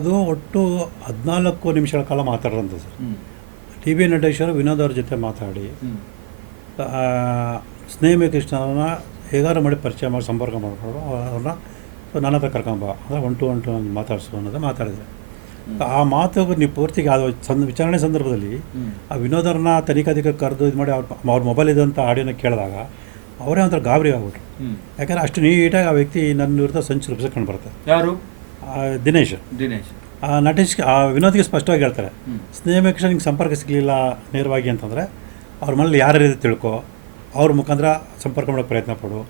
ಅದು ಒಟ್ಟು 14 ನಿಮಿಷಗಳ ಕಾಲ ಮಾತಾಡೋಂಥ ಸರ್. ಟಿ ಬಿ ನಟೇಶ್ವರು ವಿನೋದ್ ಅವ್ರ ಜೊತೆ ಮಾತಾಡಿ ಸ್ನೇಹಿ ಕೃಷ್ಣನ ಹೇಗಾರು ಮಾಡಿ ಪರಿಚಯ ಮಾಡಿ ಸಂಪರ್ಕ ಮಾಡಿಕೊಂಡು ಅವ್ರನ್ನ ನನ್ನ ಹತ್ರ ಕರ್ಕೊಂಬ ಅಂದರೆ 1 to 1 ಮಾತಾಡಿಸು ಅನ್ನೋದು ಮಾತಾಡಿದೆ. ಆ ಮಾತು ನೀವು ಪೂರ್ತಿಗೆ ಅದು ವಿಚಾರಣೆ ಸಂದರ್ಭದಲ್ಲಿ ಆ ವಿನೋದವ್ರನ್ನ ತನಿಖಾಧಿಕಾರಿ ಕರೆದು ಇದು ಮಾಡಿ ಅವ್ರ ಮೊಬೈಲ್ ಇದಂಥ ಆಡಿಯೋನ ಕೇಳಿದಾಗ ಅವರೇ ಒಂಥರ ಗಾಬರಿ ಆಗ್ಬಿಟ್ರು. ಯಾಕಂದರೆ ಅಷ್ಟು ನೀಟಾಗಿ ಆ ವ್ಯಕ್ತಿ ನನ್ನ ವಿರುದ್ಧ ಸಂಚು ರೂಪಿಸ್ಕೊಂಡು ಬರ್ತಾರೆ. ಯಾರು? ದಿನೇಶ್ ನಟೇಶ್ ವಿನೋದ್ಗೆ ಸ್ಪಷ್ಟವಾಗಿ ಹೇಳ್ತಾರೆ, ಸ್ನೇಹ ಕೃಷ್ಣ ನಿಂಗೆ ಸಂಪರ್ಕ ಸಿಗಲಿಲ್ಲ ನೇರವಾಗಿ ಅಂತಂದರೆ ಅವ್ರ ಮನೇಲಿ ಯಾರು ತಿಳ್ಕೊ, ಅವ್ರ ಮುಖಾಂತರ ಸಂಪರ್ಕ ಮಾಡೋಕ್ಕೆ ಪ್ರಯತ್ನ ಪಡು.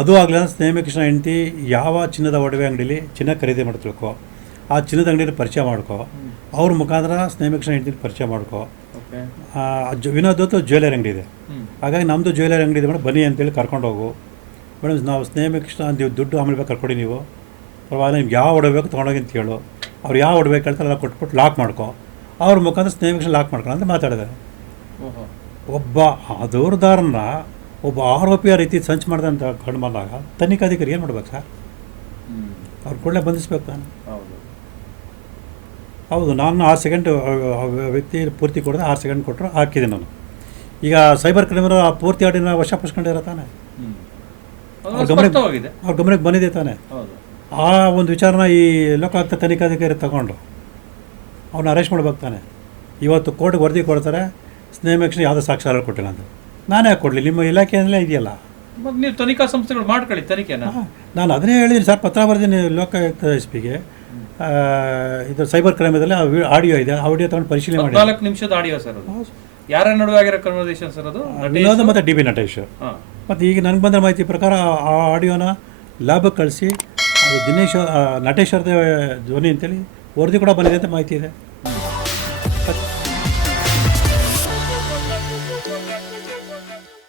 ಅದು ಆಗಲಿಲ್ಲ ಸ್ನೇಹ ಕೃಷ್ಣ ಹೆಂಡತಿ ಯಾವ ಚಿನ್ನದ ಒಡವೆ ಅಂಗಡೀಲಿ ಚಿನ್ನ ಖರೀದಿ ಮಾಡಿ ತಿಳ್ಕೊ, ಆ ಚಿನ್ನದ ಅಂಗಡಿಯಲ್ಲಿ ಪರಿಚಯ ಮಾಡ್ಕೊ, ಅವ್ರ ಮುಖಾಂತರ ಸ್ನೇಹ ಕೃಷ್ಣ ಹೆಂಡತಿನ ಪರಿಚಯ ಮಾಡ್ಕೊ. ವಿನೋದತ್ತು ಜ್ಯುವೆಲರಿ ಅಂಗಡಿ ಇದೆ, ಹಾಗಾಗಿ ನಮ್ಮದು ಜ್ಯುವೆಲರಿ ಅಂಗಡಿ ಇದೆ ಮೇಡಮ್, ಬನ್ನಿ ಅಂತೇಳಿ ಕರ್ಕೊಂಡು ಹೋಗು ಮೇಡಮ್. ನಾವು ಸ್ನೇಹ ಕೃಷ್ಣ ನೀವು ದುಡ್ಡು ಆಮೇಲೆ ಬೇಕು ಕರ್ಕೊಡಿ, ನೀವು ಪರವಾಗಿಲ್ಲ, ನಿಮ್ಗೆ ಯಾವ ಒಡಬೇಕು ತೊಗೊಂಡೋಗಿ ಅಂತ ಹೇಳು. ಅವ್ರು ಯಾವ ಒಡಬೇಕು ಹೇಳ್ತಾರೆ ಎಲ್ಲ ಕೊಟ್ಬಿಟ್ಟು ಲಾಕ್ ಮಾಡ್ಕೊ, ಅವ್ರ ಮುಖಾಂತರ ಸ್ನೇಹ ಕೃಷ್ಣ ಲಾಕ್ ಮಾಡ್ಕೊಳ್ಳೋ ಅಂತ ಮಾತಾಡಿದ್ದಾರೆ. ಒಬ್ಬ ದೂರದಾರನ್ನ ಒಬ್ಬ ಆರೋಪಿಯ ರೀತಿ ಸಂಚು ಮಾಡಿದೆ ಅಂತ ಕಂಡು ಬಂದಾಗ ತನಿಖಾಧಿಕಾರಿ ಏನು ಮಾಡ್ಬೇಕು ಸರ್? ಅವ್ರು ಕೂಡಲೇ ಬಂಧಿಸ್ಬೇಕು ತಾನೆ. ಹೌದು, ನಾನು 6 ಸೆಕೆಂಡ್ ವ್ಯಕ್ತಿ ಪೂರ್ತಿ ಕೊಡದೆ 6 ಸೆಕೆಂಡ್ ಕೊಟ್ಟರು ಹಾಕಿದೆ ನಾನು. ಈಗ ಸೈಬರ್ ಕ್ರೈಮರು ಆ ಪೂರ್ತಿ ಆಡಿನ ವಶಪಡಿಸ್ಕೊಂಡಿರೋ ತಾನೆ, ಅವ್ರ ಗಮನಕ್ಕೆ ಬಂದಿದೆ ತಾನೆ. ಆ ಒಂದು ವಿಚಾರನ ಈ ಲೋಕಾಯುಕ್ತ ತನಿಖಾಧಿಕಾರಿ ತಗೊಂಡು ಅವ್ನ ಅರೆಸ್ಟ್ ಮಾಡ್ಬೇಕು ತಾನೆ. ಇವತ್ತು ಕೋರ್ಟ್ಗೆ ವರದಿ ಕೊಡ್ತಾರೆ, ಸ್ನೇಹ ಕೃಷ್ಣ ಯಾವುದೋ ಸಾಕ್ಷ್ಯ ಕೊಟ್ಟಿಲ್ಲ ಅಂತ. ನಾನೇ ಯಾಕೆ ಕೊಡಲಿ? ನಿಮ್ಮ ಇಲಾಖೆಯಲ್ಲೇ ಇದೆಯಲ್ಲ, ನೀವು ತನಿಖಾ ಸಂಸ್ಥೆಗಳು ಮಾಡ್ಕೊಳ್ಳಿ ತನಿಖೆನ. ನಾನು ಅದನ್ನೇ ಹೇಳಿದ್ದೀನಿ ಸರ್, ಪತ್ರ ಬರೆದಿನಿ ಲೋಕಾಯುಕ್ತ SP ಗೆ. ಇದು ಸೈಬರ್ ಕ್ರೈಮದಲ್ಲಿ ಆಡಿಯೋ ಇದೆ, ಆಡಿಯೋ ತಗೊಂಡು ಪರಿಶೀಲನೆ ಮಾಡಿ. 4 ನಿಮಿಷದ ಆಡಿಯೋ ಸರ್ ಅದು. ಯಾರ ನಡುವೆ ಆಗಿರೋ ಕನ್ವರ್ಸೇಷನ್ ಸರ್ ಅದು? ವಿನೋದ್ ಮತ್ತು ಟಿ ಬಿ ನಟೇಶ್. ಮತ್ತು ಈಗ ನನಗೆ ಬಂದ ಮಾಹಿತಿ ಪ್ರಕಾರ ಆ ಆಡಿಯೋನ ಲ್ಯಾಬಿಗೆ ಕಳಿಸಿ ಅದು ನಟೇಶ್ ಅವ್ರದ್ದೇ ಧ್ವನಿ ಅಂತೇಳಿ ವರದಿ ಕೂಡ ಬಂದಿದೆ ಅಂತ ಮಾಹಿತಿ ಇದೆ.